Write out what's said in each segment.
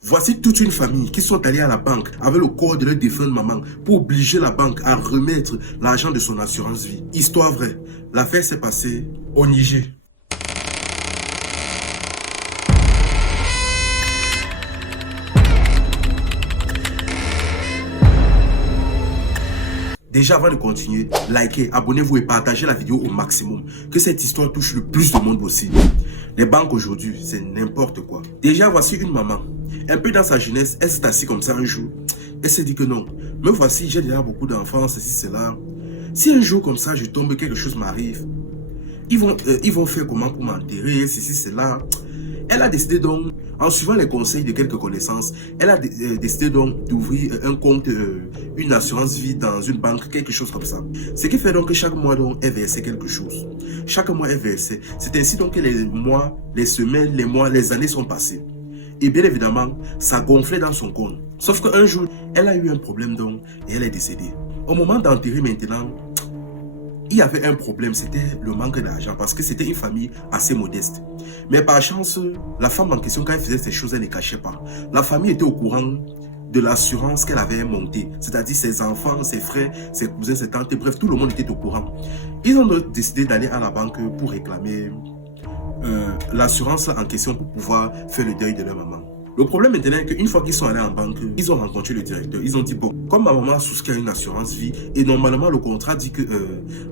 Voici toute une famille qui sont allés à la banque avec le corps de leur défunte maman pour obliger la banque à remettre l'argent de son assurance vie. Histoire vraie, l'affaire s'est passée au Niger. Déjà avant de continuer, likez, abonnez-vous et partagez la vidéo au maximum. Que cette histoire touche le plus de monde possible. Les banques aujourd'hui, c'est n'importe quoi. Déjà voici une maman. Un peu dans sa jeunesse, elle s'est assise comme ça un jour. Elle s'est dit que non, me voici, j'ai déjà beaucoup d'enfants, ceci, cela. Si un jour comme ça, je tombe, quelque chose m'arrive, ils vont faire comment pour m'enterrer, ceci, cela. Elle a décidé donc, en suivant les conseils de quelques connaissances, elle a décidé donc d'ouvrir un compte, une assurance vie dans une banque, quelque chose comme ça. Ce qui fait donc que chaque mois, donc, elle versait quelque chose. Chaque mois, elle versait. C'est ainsi donc que les mois, les semaines, les mois, les années sont passées. Et bien évidemment, ça gonflait dans son compte. Sauf qu'un jour, elle a eu un problème donc, et elle est décédée. Au moment d'enterrer maintenant, il y avait un problème, c'était le manque d'argent parce que c'était une famille assez modeste. Mais par chance, la femme en question, quand elle faisait ces choses, elle ne cachait pas. La famille était au courant de l'assurance qu'elle avait montée, c'est-à-dire ses enfants, ses frères, ses cousins, ses tantes, bref, tout le monde était au courant. Ils ont donc décidé d'aller à la banque pour réclamer l'assurance en question pour pouvoir faire le deuil de leur maman. Le problème maintenant est qu'une fois qu'ils sont allés en banque, ils ont rencontré le directeur. Ils ont dit, bon, comme ma maman souscrit à une assurance vie, et normalement le contrat dit que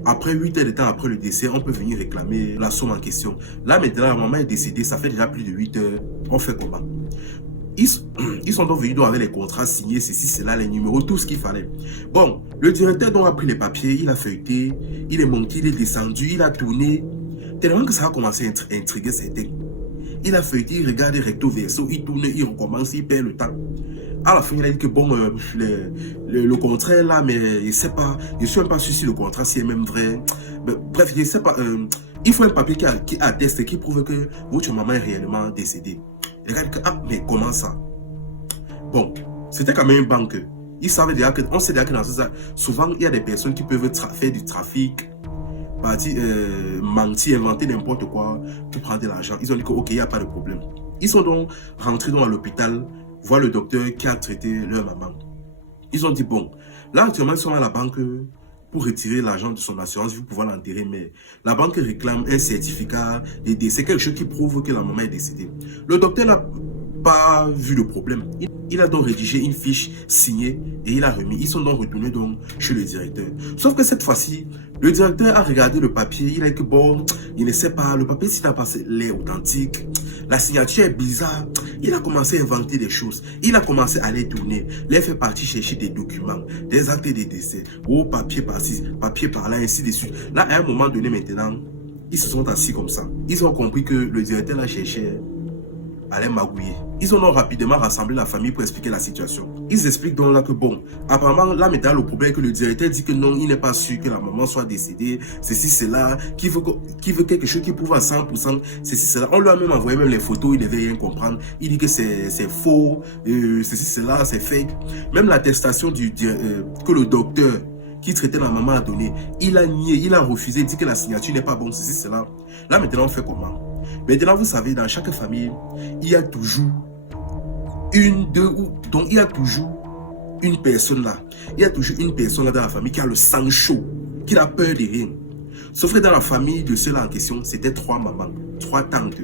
après 8 heures de temps après le décès, on peut venir réclamer la somme en question. Là maintenant, la maman est décédée, ça fait déjà plus de 8 heures. On fait comment? Ils sont donc venus avec les contrats signés, ceci, cela, les numéros, tout ce qu'il fallait. Bon, le directeur donc a pris les papiers, il a feuilleté, il est monté, il est descendu, il a tourné. Tellement que ça a commencé à intriguer certains. Il a feuilleté, il regarde recto verso, il tourne, il recommence, il perd le temps. À la fin, il a dit que bon, le contrat est là, mais il ne sait pas, je ne suis même pas sûr si le contrat c'est même vrai. Bref, je ne sais pas. Il faut un papier qui atteste, qui prouve que votre maman est réellement décédée. Il regarde que, ah, mais comment ça? Bon, c'était quand même une banque. Ils savaient déjà que, on sait déjà que dans ça, souvent, il y a des personnes qui peuvent faire du trafic, mentir, inventer n'importe quoi pour prendre de l'argent. Ils ont dit que ok, il n'y a pas de problème. Ils sont donc rentrés à l'hôpital voir le docteur qui a traité leur maman. Ils ont dit bon, là actuellement ils sont à la banque pour retirer l'argent de son assurance pour pouvoir l'enterrer, mais la banque réclame un certificat de décès, quelque chose qui prouve que la maman est décédée. Le docteur n'a pas vu le problème. Il a donc rédigé une fiche signée et il a remis. Ils sont donc retournés donc chez le directeur. Sauf que cette fois-ci, le directeur a regardé le papier. Il a dit que bon, il ne sait pas, le papier s'il n'a pas l'air authentique. La signature est bizarre. Il a commencé à inventer des choses. Il a commencé à les tourner. Il a fait partie chercher des documents, des actes de décès, au papier par-ci, papier par-là, ainsi de suite. Là, à un moment donné maintenant, ils se sont assis comme ça. Ils ont compris que le directeur l'a cherché allait magouiller. Ils ont donc rapidement rassemblé la famille pour expliquer la situation. Ils expliquent donc là que bon, apparemment là maintenant le problème est que le directeur dit que non, il n'est pas sûr que la maman soit décédée, ceci, cela, qui veut quelque chose qui prouve à 100%, ceci, cela. On lui a même envoyé même les photos, il ne devait rien comprendre. Il dit que c'est faux, ceci, cela, c'est fake. Même l'attestation que le docteur qui traitait la maman a donné, il a nié, il a refusé, il dit que la signature n'est pas bonne, ceci, cela. Là maintenant on fait comment? Maintenant, vous savez, dans chaque famille, il y a toujours donc il y a toujours une personne là. Il y a toujours une personne là dans la famille qui a le sang chaud, qui n'a peur de rien. Sauf que dans la famille de ceux-là en question, c'était 3 mamans, 3 tantes.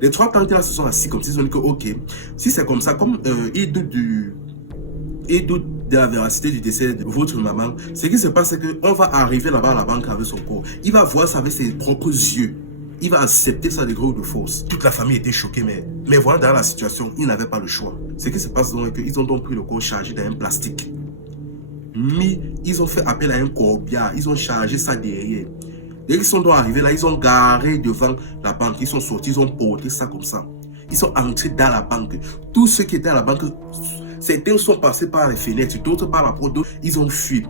Les 3 tantes là se sont assis comme si ils ont dit que ok, si c'est comme ça, comme ils doutent de la véracité du décès de votre maman, ce qui se passe, c'est qu'on va arriver là-bas à la banque avec son corps. Il va voir ça avec ses propres yeux. Il va accepter ça de gros ou de force. Toute la famille était choquée, mais voilà, dans la situation, ils n'avaient pas le choix. Ce qui se passe donc, c'est qu'ils ont donc pris le corps chargé d'un plastique. Mais ils ont fait appel à un corbillard, ils ont chargé ça derrière. Dès qu'ils sont donc arrivés là, ils ont garé devant la banque, ils sont sortis, ils ont porté ça comme ça. Ils sont entrés dans la banque. Tous ceux qui étaient à la banque, certains sont passés par les fenêtres, d'autres par la porte, d'autres, ils ont fui.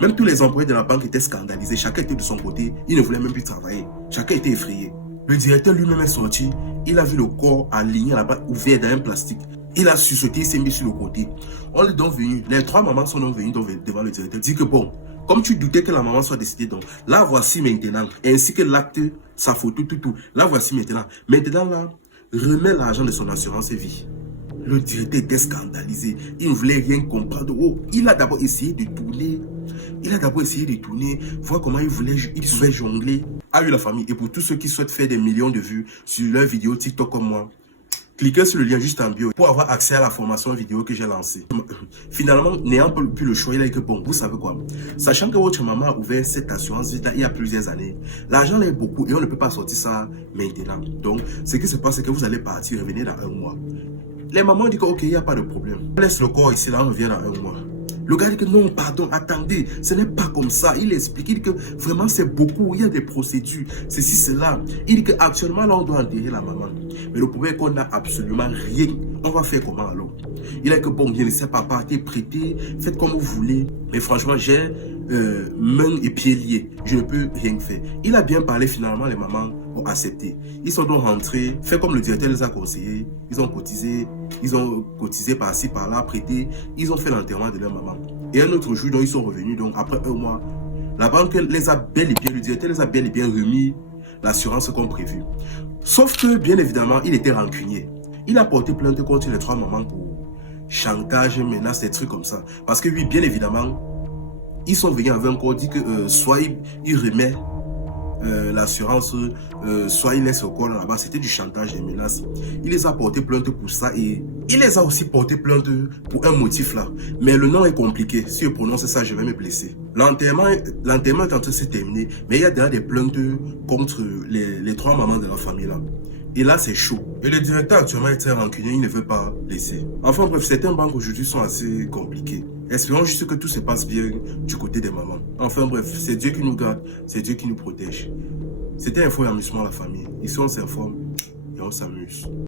Même tous les employés de la banque étaient scandalisés. Chacun était de son côté. Il ne voulait même plus travailler. Chacun était effrayé. Le directeur lui-même est sorti. Il a vu le corps aligné là-bas, ouvert dans un plastique. Il a sursauté, il s'est mis sur le côté. On est donc venu. Les 3 mamans sont donc venues devant le directeur. Dit que bon, comme tu doutais que la maman soit décédée, donc là voici maintenant, ainsi que l'acte, sa photo, tout. Là voici maintenant. Maintenant là, remets l'argent de son assurance vie. Le directeur était scandalisé. Il ne voulait rien comprendre. Oh, il a d'abord essayé de tourner. Voir comment il pouvait jongler. A eu la famille. Et pour tous ceux qui souhaitent faire des millions de vues sur leurs vidéos TikTok comme moi, cliquez sur le lien juste en bio pour avoir accès à la formation vidéo que j'ai lancée. Finalement, n'ayant plus le choix, il a dit que bon, vous savez quoi, sachant que votre maman a ouvert cette assurance vie il y a plusieurs années, l'argent là est beaucoup et on ne peut pas sortir ça maintenant. Donc, ce qui se passe, c'est que vous allez partir, revenir dans un mois. Les mamans disent que ok, il n'y a pas de problème. On laisse le corps ici, là, on revient dans un mois. Le gars dit que non, pardon, attendez, ce n'est pas comme ça. Il explique, il dit que vraiment c'est beaucoup, il y a des procédures, ceci, cela. Il dit qu'actuellement, là, on doit enterrer la maman. Mais le problème est qu'on n'a absolument rien. On va faire comment alors? Il a dit que bon, bien, laissez papa, t'es prêté, faites comme vous voulez. Mais franchement, j'ai mains et pieds liés. Je ne peux rien faire. Il a bien parlé, finalement, les mamans ont accepté. Ils sont donc rentrés, fait comme le directeur les a conseillé. Ils ont cotisé par-ci, par-là, prêté. Ils ont fait l'enterrement de leur maman. Et un autre jour, donc, ils sont revenus, donc après un mois, la banque les a bel et bien, le directeur les a bel et bien remis l'assurance comme prévu. Sauf que, bien évidemment, il était rancunier. Il a porté plainte contre les 3 mamans pour chantage, menace, des trucs comme ça. Parce que oui, bien évidemment, ils sont venus avec un corps dit que soit il remet l'assurance, soit il laisse au corps là-bas. C'était du chantage et menaces. Il les a porté plainte pour ça et il les a aussi porté plainte pour un motif là. Mais le nom est compliqué. Si je prononce ça, je vais me blesser. L'enterrement est en train de se terminer, mais il y a déjà des plaintes contre les 3 mamans de la famille là. Et là, c'est chaud. Et le directeur actuellement est très rancunier, il ne veut pas laisser. Enfin bref, certaines banques aujourd'hui sont assez compliquées. Espérons juste que tout se passe bien du côté des mamans. Enfin bref, c'est Dieu qui nous garde, c'est Dieu qui nous protège. C'était Info et Amusement la famille. Ici, on s'informe et on s'amuse.